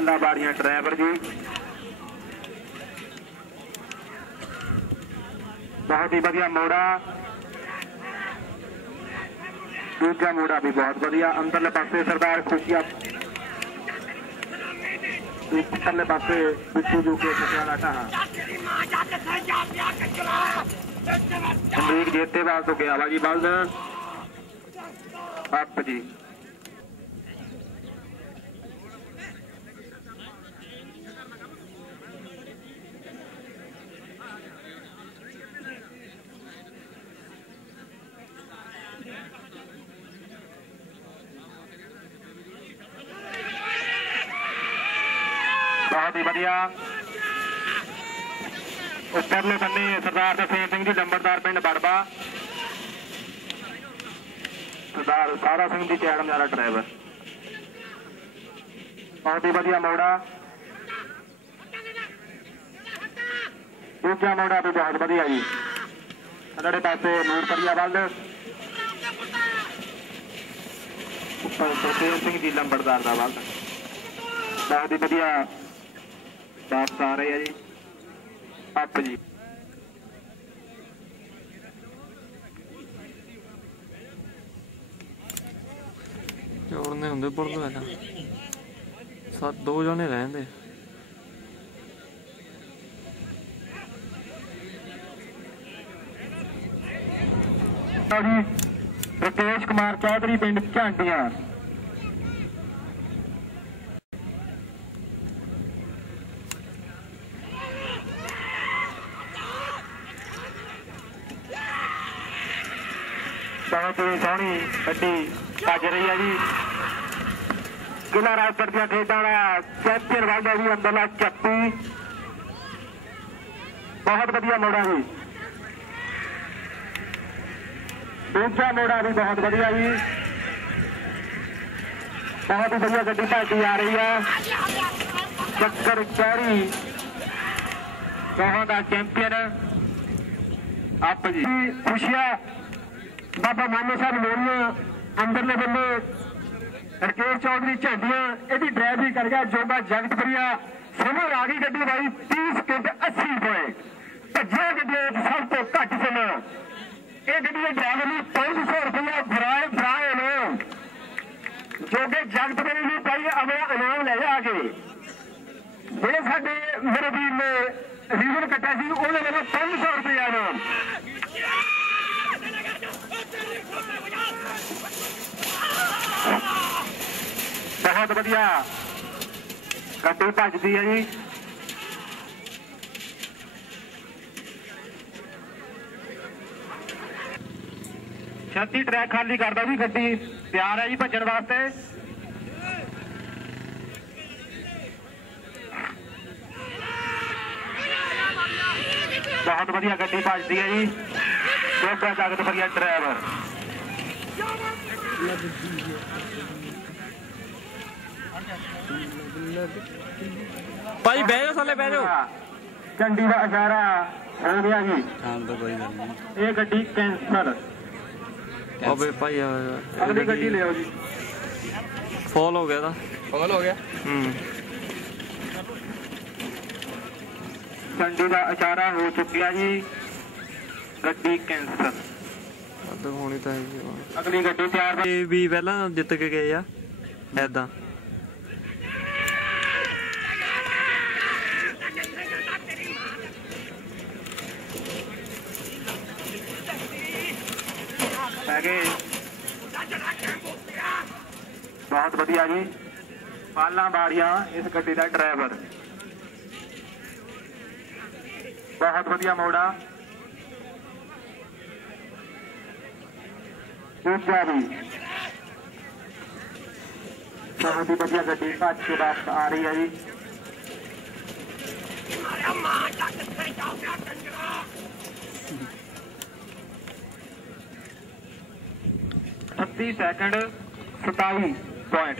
ਪਾਲਾ ਬਾੜੀਆਂ ਡਰਾਈਵਰ ਜੀ ਬਹੁਤ ਹੀ ਵਧੀਆ ਮੋੜਾ ਦੂਜਾ ਮੋੜਾ ਵੀ ਬਹੁਤ ਵਧੀਆ ਅੰਦਰਲੇ ਪਾਸੇ ਸਰਦਾਰ ਖੁਸ਼ੀਆ ਅੰਦਰਲੇ ਪਾਸੇ ਬਿੱਟੂ ਜੂ ਕੇ ਸੱਜਣਾ ਦਾ ਢਾਹਾ ਅਮਰੀਕ ਜੇਤੇ ਵਾਲ ਤੋਂ ਗਿਆ ਵਾ ਜੀ ਬਲਦ ਅੱਪ ਜੀ ਬਹੁਤ ਹੀ ਵਧੀਆ ਉੱਪਰਲੇ ਬੰਨੇ ਸਰਦਾਰ ਦਸੇਂ ਸਿੰਘ ਜੀ ਲੰਬੜਦਾਰ ਪਿੰਡ ਬੜਬਾ ਸਰਦਾਰ ਸਾਰਾ ਸਿੰਘ ਜੀ ਚੈੜਮ ਵਾਲਾ ਡਰਾਈਵਰ ਬਹੁਤ ਹੀ ਵਧੀਆ ਮੋੜਾ ਦੂਜਾ ਮੋੜਾ ਵੀ ਬਹੁਤ ਵਧੀਆ ਜੀ ਅਗਲੇ ਪਾਸੇ ਨੂਰਪਰੀਆ ਵੱਲ ਉੱਪਰ ਦਸੇਂ ਸਿੰਘ ਜੀ ਲੰਬੜਦਾਰ ਦਾ ਵੱਲ ਬਹੁਤ ਹੀ ਵਧੀਆ ਵਾਪਸ ਆ ਰਹੇ ਆ ਜੀ। ਅੱਪ ਜੀ। ਜੋੜਨੇ ਹੁੰਦੇ ਬੁਰਦ ਪਹਿਲਾਂ। ਸੱਤ ਦੋ ਜਣੇ ਰਹਿੰਦੇ। ਜੀ ਰਕੇਸ਼ ਕੁਮਾਰ ਚੌਧਰੀ ਪਿੰਡ ਝਾਂਡੀਆਂ। ਬਹੁਤ ਹੀ ਸੋਹਣੀ ਗੱਡੀ ਭੱਜ ਰਹੀ ਹੈ ਜੀ ਕਿਲਾ ਰਾਜਪੁਰ ਦੀਆਂ ਖੇਡਾਂ ਦਾ ਚੈਂਪੀਅਨ ਵਾਂਡਾ ਜੀ ਅੰਦਰਲਾ ਚੱਪੀ ਬਹੁਤ ਵਧੀਆ ਮੋੜਾ ਜੀ ਦੂਜਾ ਮੋੜਾ ਵੀ ਬਹੁਤ ਵਧੀਆ ਜੀ ਬਹੁਤ ਹੀ ਵਧੀਆ ਗੱਡੀ ਭੱਜਦੀ ਆ ਰਹੀ ਹੈ ਚੱਕਰ ਚੈਰੀ ਦੋਹਾਂ ਦਾ ਚੈਂਪੀਅਨ ਆਪ ਜੀ ਖੁਸ਼ੀਆ ਬਾਬਾ ਮਾਨਾ ਸਾਹਿਬ ਲੋਰੀਆਂ ਅੰਦਰਲੇ ਬੰਦੇ, ਰਕੇਸ਼ ਚੌਧਰੀ ਝਾਂਡੀਆਂ, ਇਹਦੀ ਡਰਾਈਵਰੀ ਕਰ ਗਿਆ ਜੋਗਾ ਜਗਤਪੁਰੀਆ ਸਮਾਂ ਆ ਗਈ ਗੱਡੀ ਬਾਈ 30 ਸਕਿੰਟ 80 ਹੋਏ। ਭੱਜਿਆ ਗੱਡੀਆਂ ਸਭ ਤੋਂ ਘੱਟ ਸਮਾਂ। ਇਹ ਗੱਡੀ ਦੇ ਡਰਾਈਵਰ ਨੂੰ 500 ਰੁਪਇਆ ਫਰਾਏ ਫਰਾਏ ਨੇ। ਜੋਗੇ ਜਗਤਪੁਰੀ ਨੂੰ ਭਾਈ ਆਪਣਾ ਇਨਾਮ ਲੈ ਜਾ ਕੇ। ਜਿਹੜੇ ਸਾਡੇ ਮੇਰੇ ਵੀਰ ਨੇ ਰੀਜ਼ਨ ਕੱਟਿਆ ਸੀ, ਉਹਦੇ ਵੱਲੋਂ 500 ਰੁਪਇਆ ਇਨਾਮ। ਬਹੁਤ ਵਧੀਆ। ਗੱਡੀ ਭੱਜਦੀ ਹੈ ਜੀ। ਛੱਤੀ ਟਰੈਕ ਖਾਲੀ ਕਰਦਾ ਜੀ ਗੱਡੀ। ਤਿਆਰ ਹੈ ਜੀ ਭੱਜਣ ਵਾਸਤੇ। ਬਹੁਤ ਵਧੀਆ ਗੱਡੀ ਭੱਜਦੀ ਹੈ ਜੀ। ਦੋਗਾ ਜਗਤ ਫਰੀਆ ਡਰਾਈਵਰ लग दीजिए भाई बह साले बह जाओ। झंडी का इशारा हो गया जी। हम तो कोई गल नहीं। ये गड्डी कैंसर। अबे भाई अगली गड्डी ले आओ जी। फॉल हो गया था। फॉल हो गया? हम्म। झंडी का हो चुका जी। गड्डी कैंसर। ਅੱਧ ਹੋਣੀ ਤਾਂ ਹੈਗੀ ਆ। ਅਗਲੀ ਗੱਡੀ ਤਿਆਰ ਹੈ। ਇਹ ਵੀ ਪਹਿਲਾਂ ਜਿੱਤ ਕੇ ਗਏ ਆ ਐਦਾਂ ਹੈਗੇ ਬਹੁਤ ਵਧੀਆ ਜੀ। ਪਾਲਾਂ ਬਾੜੀਆਂ ਇਸ ਗੱਡੀ ਦਾ ਡਰਾਈਵਰ। ਬਹੁਤ ਵਧੀਆ ਮੋੜਾ जारी बहुत ही बढ़िया गड्डी अच्छी बात आ रही है जी। छत्तीस सेकंड सतावी पॉइंट।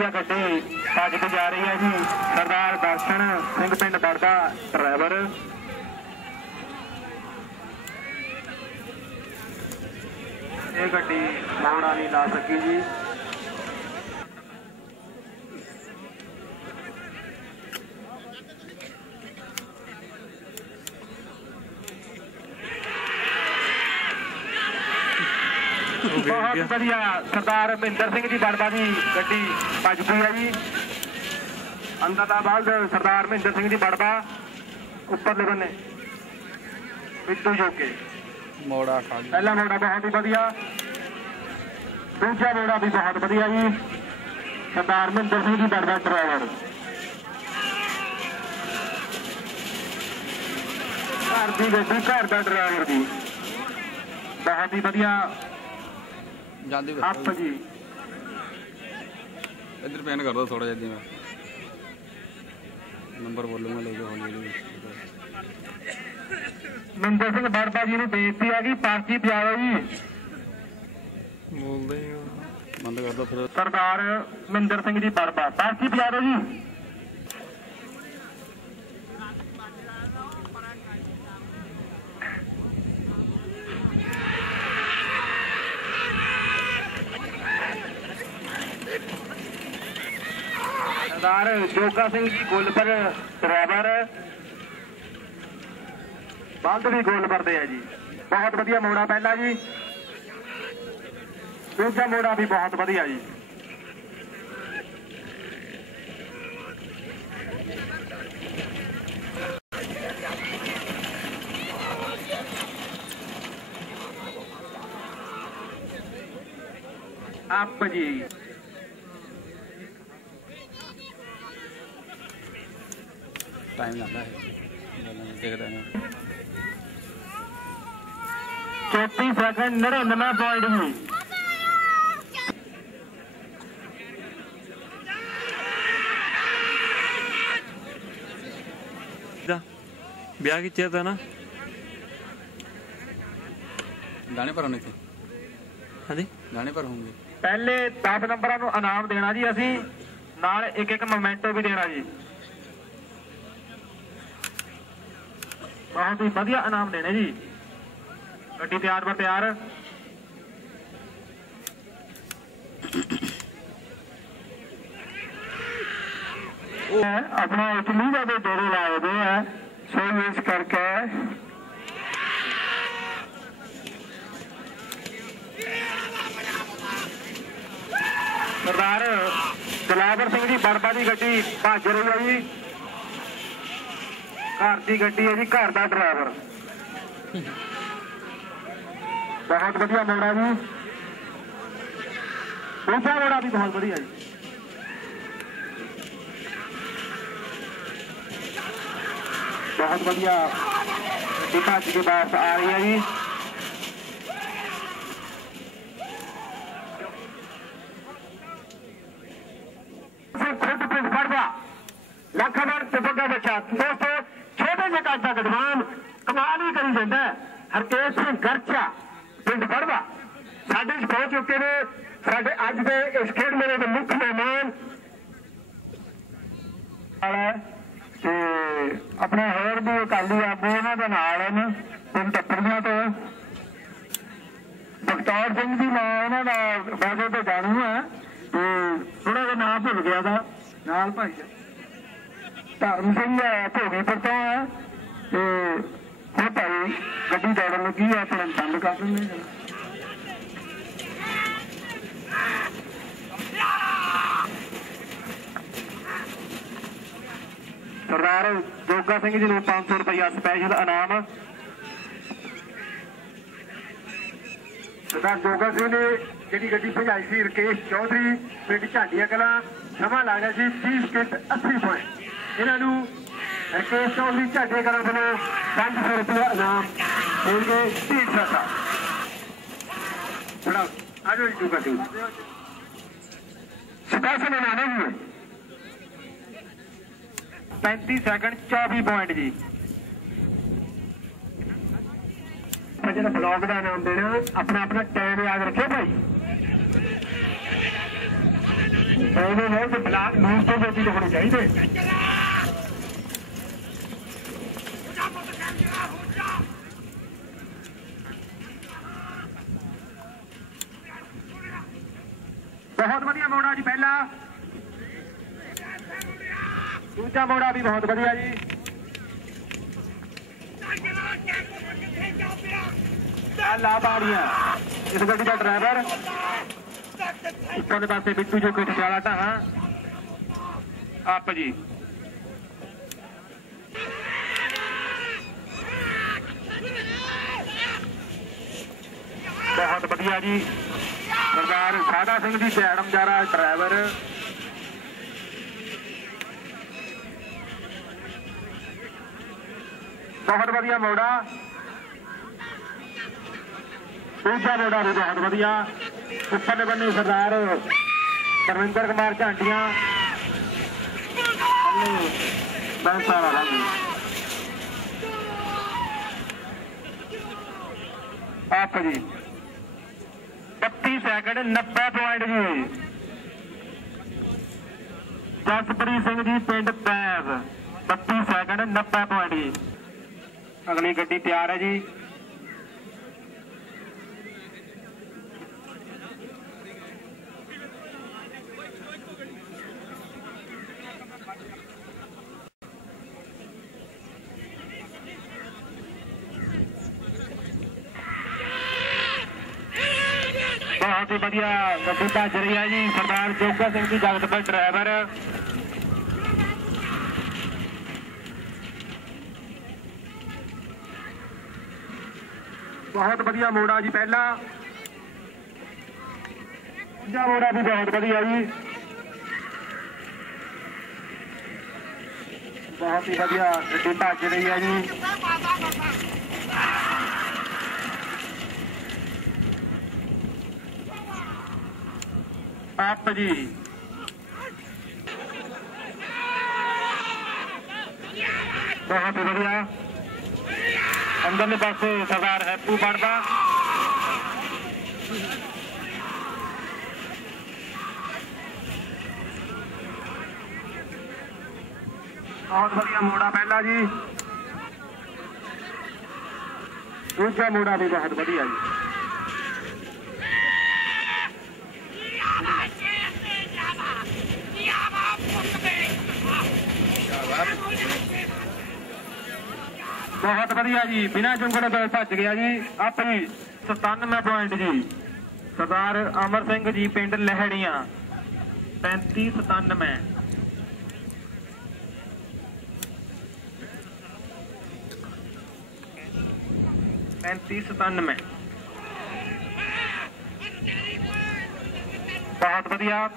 ਵਧੀਆ ਗੱਡੀ ਭੱਜ ਕੇ ਜਾ ਰਹੀ ਹੈ ਜੀ। ਸਰਦਾਰ ਦਰਸ਼ਨ ਸਿੰਘ ਪਿੰਡ ਬੜਦਾ ਡਰਾਈਵਰ ਇਹ ਗੱਡੀ ਮੋੜਾ ਨਹੀਂ ਲਾ ਸਕੀ ਜੀ। ਬਹੁਤ ਗਿਆ ਵਧੀਆ ਸਰਦਾਰ ਮਹਿੰਦਰ ਸਿੰਘ ਜੀ ਬੜਦਾ ਦੀ ਗੱਡੀ ਭੱਜ ਪਈ ਹੈ ਜੀ ਅੰਦਰ ਦਾ ਬਾਅਦ ਸਰਦਾਰ ਮਹਿੰਦਰ ਸਿੰਘ ਜੀ ਬੜਦਾ ਉੱਪਰਲੇ ਬੰਨੇ ਬਿੱਟੂ ਜੋਕੇ ਮੋੜਾ ਖਾ ਗਿਆ ਪਹਿਲਾ ਮੋੜਾ ਬਹੁਤ ਹੀ ਵਧੀਆ ਦੂਜਾ ਮੋੜਾ ਵੀ ਬਹੁਤ ਵਧੀਆ ਜੀ ਸਰਦਾਰ ਮਹਿੰਦਰ ਸਿੰਘ ਜੀ ਬੜਦਾ ਡਰਾਈਵਰ ਘਰ ਦੀ ਗੱਡੀ ਘਰ ਦਾ ਡਰਾਈਵਰ ਜੀ ਬਹੁਤ ਹੀ ਵਧੀਆ ਜਾਂਦੀ ਅੱਪ ਜੀ। ਇੱਧਰ ਪੈਨ ਕਰ ਦੋ ਥੋੜਾ ਜਿਹਾ ਜਿਵੇਂ। ਨੰਬਰ ਬੋਲੂਗਾ ਲੈ ਕੇ ਹੌਲੀ ਹੌਲੀ ਮਹਿੰਦਰ ਸਿੰਘ ਬੜਦਾ ਜੀ ਨੂੰ ਬੇਨਤੀ ਹੈ ਕਿ ਪਾਰਟੀ ਪਿਆਰੋ ਜੀ। ਬੋਲਦੇ ਹੀ ਆ। ਬੰਦ ਕਰ ਦੋ ਫਿਰ। ਸਰਦਾਰ ਮਹਿੰਦਰ ਸਿੰਘ ਜੀ ਬੜਦਾ ਪਾਰਟੀ ਪਿਆਰੋ ਜੀ। ਸਰਦਾਰ ਜੋਗਾ ਸਿੰਘ ਜੀ ਗੋਲਪਰ ਡਰਾਈਵਰ ਬੰਦ ਵੀ ਗੋਲਪਰ ਦੇ ਆ ਜੀ। ਬਹੁਤ ਵਧੀਆ ਮੋੜਾ ਪਹਿਲਾ ਜੀ। ਦੂਜਾ ਮੋੜਾ ਵੀ ਬਹੁਤ ਵਧੀਆ ਜੀ। ਆਪ ਜੀ। ਟਾਈਮ ਲੱਗਦਾ ਹੈ ਬੋਲਣ ਦੇਖਦਾ ਨਹੀਂ 34 ਸੈਕਿੰਡ 99 ਪੁਆਇੰਟ ਜੀ ਦਾ ਵਿਆਹ ਕਿੱਥੇ ਤਾਂ ਨਾ ਦਾਣੇ ਪਰ ਹੋਣੇ ਸੀ ਹਾਂਜੀ ਦਾਣੇ ਪਰ ਹੋਣਗੇ ਪਹਿਲੇ 10 ਨੰਬਰਾਂ ਨੂੰ ਇਨਾਮ ਦੇਣਾ ਜੀ ਅਸੀਂ ਨਾਲ ਇੱਕ ਇੱਕ ਮੋਮੈਂਟੋ ਵੀ ਦੇਣਾ ਜੀ ਬਹੁਤ ਹੀ ਵਧੀਆ ਇਨਾਮ ਦੇਣੇ ਜੀ। ਗੱਡੀ ਤਿਆਰ ਬਰ ਤਿਆਰ। ਉਹ ਆਪਣਾ ਇਟਲੀ ਦਾ ਦੇ ਡੋਰੇ ਲਾਏ ਹੋਏ ਆ। ਸੋ ਇਸ ਕਰਕੇ ਸਰਦਾਰ ਦਲਾਵਰ ਸਿੰਘ ਜੀ ਬਰਬਾ ਦੀ ਗੱਡੀ ਭੱਜ ਰਹੀ ਹੈ ਜੀ। ਘਰ ਦੀ ਗੱਡੀ ਹੈ ਜੀ ਘਰ ਦਾ ਡਰਾਈਵਰ ਬਹੁਤ ਵਧੀਆ ਮੋੜਾ ਜੀ ਦੂਜਾ ਮੋੜਾ ਵੀ ਬਹੁਤ ਵਧੀਆ ਜੀ ਬਹੁਤ ਵਧੀਆ ਗੱਡੀ ਭੱਜ ਕੇ ਵਾਪਸ ਆ ਰਹੀ ਹੈ ਜੀ ਹਰਕੇਸ਼ ਸਿੰਘ ਗਰਚਾ ਪਿੰਡ ਫੜਵਾ। ਸਾਡੇ ਚ ਪਹੁੰਚ ਚੁੱਕੇ ਨੇ। ਸਾਡੇ ਅੱਜ ਦੇ ਇਸ ਖੇਡ ਮੇਲੇ ਦੇ ਮੁੱਖ ਮਹਿਮਾਨ ਤੇ ਆਪਣੇ ਹੋਰ ਵੀ ਅਕਾਲੀ ਆਗੂ ਉਹਨਾਂ ਦੇ ਨਾਲ ਨੇ ਪਿੰਡ ਟੱਪਰੀਆਂ ਤੋਂ। ਬਖਤੌਰ ਸਿੰਘ ਦੀ ਮਾਂ ਉਹਨਾਂ ਦਾ ਬਾਜੇ ਤੇ ਜਾਣੂ ਹੈ। ਤੇ ਥੋੜਾ ਜਿਹਾ ਨਾਮ ਭੁੱਲ ਗਿਆ ਦਾ ਨਾਲ ਭਾਈ। ਧਰਮ ਸਿੰਘ ਭੋਗੀਪੁਰ ਤੋਂ ਹੈ। ਤੇ ਉਹ ਭਾਈ ਗੱਡੀ ਦੌੜਨ ਲੱਗੀ ਹੈ ਆਪਣਾ ਬੰਦ ਕਰ ਦਿੰਦੇ ਨੇ ਸਰਦਾਰ ਜੋਗਾ ਸਿੰਘ ਜੀ ਨੂੰ 500 ਰੁਪਇਆ ਸਪੈਸ਼ਲ ਇਨਾਮ ਸਰਦਾਰ ਜੋਗਾ ਸਿੰਘ ਨੇ ਜਿਹੜੀ ਗੱਡੀ ਭਜਾਈ ਸੀ ਰਕੇਸ਼ ਚੌਧਰੀ ਪਿੰਡ ਝਾਂਡੀਆਂ ਕਲਾਂ ਸਮਾਂ ਲੱਗਦਾ ਸੀ 30 ਸਕਿੰਟ 80 ਪੁਆਇੰਟ ਇਹਨਾਂ ਨੂੰ ਰਕੇਸ਼ ਚੌਧਰੀ ਝਾਂਡੀਆਂ ਕਲਾਂ ਵੱਲੋਂ 500 ਰੁਪਇਆ ਇਨਾਮ ਦੇਣਗੇ ਢੀਡ ਸਾਡਾ ਥੋੜਾ ਆਜੋ ਜੀ ਜੋਗਾ ਸਿੰਘ ਸਪੈਸ਼ਲ ਇਨਾਮ ਹੈ ਜੀ 35 ਸੈਕਿੰਡ 24 ਪੁਆਇੰਟ ਜੀ ਆਪਾਂ ਜਿਹੜਾ ਬਲੌਗ ਦਾ ਨਾਮ ਦੇਣਾ ਆਪਣਾ ਆਪਣਾ ਟਾਈਮ ਯਾਦ ਰੱਖਿਓ ਭਾਈ ਦੋਵੇਂ ਨੇ ਤੇ ਬਲਾਕ ਨਿਊਜ਼ ਤੋਂ ਜੋਤੀ ਤੇ ਹੋਣੇ ਚਾਹੀਦੇ ਬਹੁਤ ਵਧੀਆ ਮੋੜਾ ਜੀ ਪਹਿਲਾ ਦੂਜਾ ਮੋੜਾ ਵੀ ਬਹੁਤ ਵਧੀਆ ਜੀ ਆ ਲਾ ਬਾੜੀਆਂ ਇਸ ਗੱਡੀ ਦਾ ਡਰਾਈਵਰ ਉੱਪਰਲੇ ਪਾਸੇ ਬਿੱਟੂ ਜੋ ਕਿ ਟਿਆਲਾ ਢਾਹਾਂ ਆਪ ਜੀ ਬਹੁਤ ਵਧੀਆ ਜੀ ਸਰਦਾਰ ਸਾਦਾ ਸਿੰਘ ਜੀ ਤੇ ਐਡਮ ਡਰਾਈਵਰ ਬਹੁਤ ਵਧੀਆ ਮੋੜਾ। ਦੂਜਾ ਮੋੜਾ ਵੀ ਬਹੁਤ ਵਧੀਆ। ਉੱਪਰਲੇ ਬੰਨੇ ਸਰਦਾਰ ਪਰਵਿੰਦਰ ਕੁਮਾਰ ਝਾਂਡੀਆਂ। ਥੱਲੇ ਬੈਂਸਾ ਆਪ ਜੀ। 32 ਸੈਕਿੰਡ 90 ਪੁਆਇੰਟ ਜੀ ਜਸਪ੍ਰੀਤ ਸਿੰਘ ਜੀ ਪਿੰਡ ਪੈਸ 32 ਸੈਕਿੰਡ 90 ਪੁਆਇੰਟ ਜੀ ਅਗਲੀ ਗੱਡੀ ਤਿਆਰ ਹੈ ਜੀ। ਬਹੁਤ ਹੀ ਵਧੀਆ ਗੱਡੀ ਭੱਜ ਰਹੀ ਹੈ ਜੀ ਸਰਦਾਰ ਜੋਗਾ ਸਿੰਘ ਜੀ ਜਗਤਪੁਰ ਡਰਾਈਵਰ ਬਹੁਤ ਵਧੀਆ ਮੋੜਾ ਜੀ ਪਹਿਲਾ ਦੂਜਾ ਮੋੜਾ ਵੀ ਬਹੁਤ ਵਧੀਆ ਜੀ ਬਹੁਤ ਹੀ ਵਧੀਆ ਗੱਡੀ ਭੱਜ ਰਹੀ ਹੈ ਜੀ पापा जी बहुत ही बढ़िया। अंदर पास सरदार हैप्पू बाड़पा बहुत बढ़िया मोड़ा पहला जी। दूसरा मोड़ा भी बहुत बढ़िया जी। ਵਧੀਆ ਜੀ ਬਿਨਾਂ ਚੁੰਗਣ ਤੋਂ ਭੱਜ ਗਿਆ ਜੀ ਆਪਣੀ 97 ਪੁਆਇੰਟ ਜੀ ਸਰਦਾਰ ਅਮਰ ਸਿੰਘ ਜੀ ਪਿੰਡ ਲਹਿੜੀਆਂ 35 97 35 97 ਬਹੁਤ ਵਧੀਆ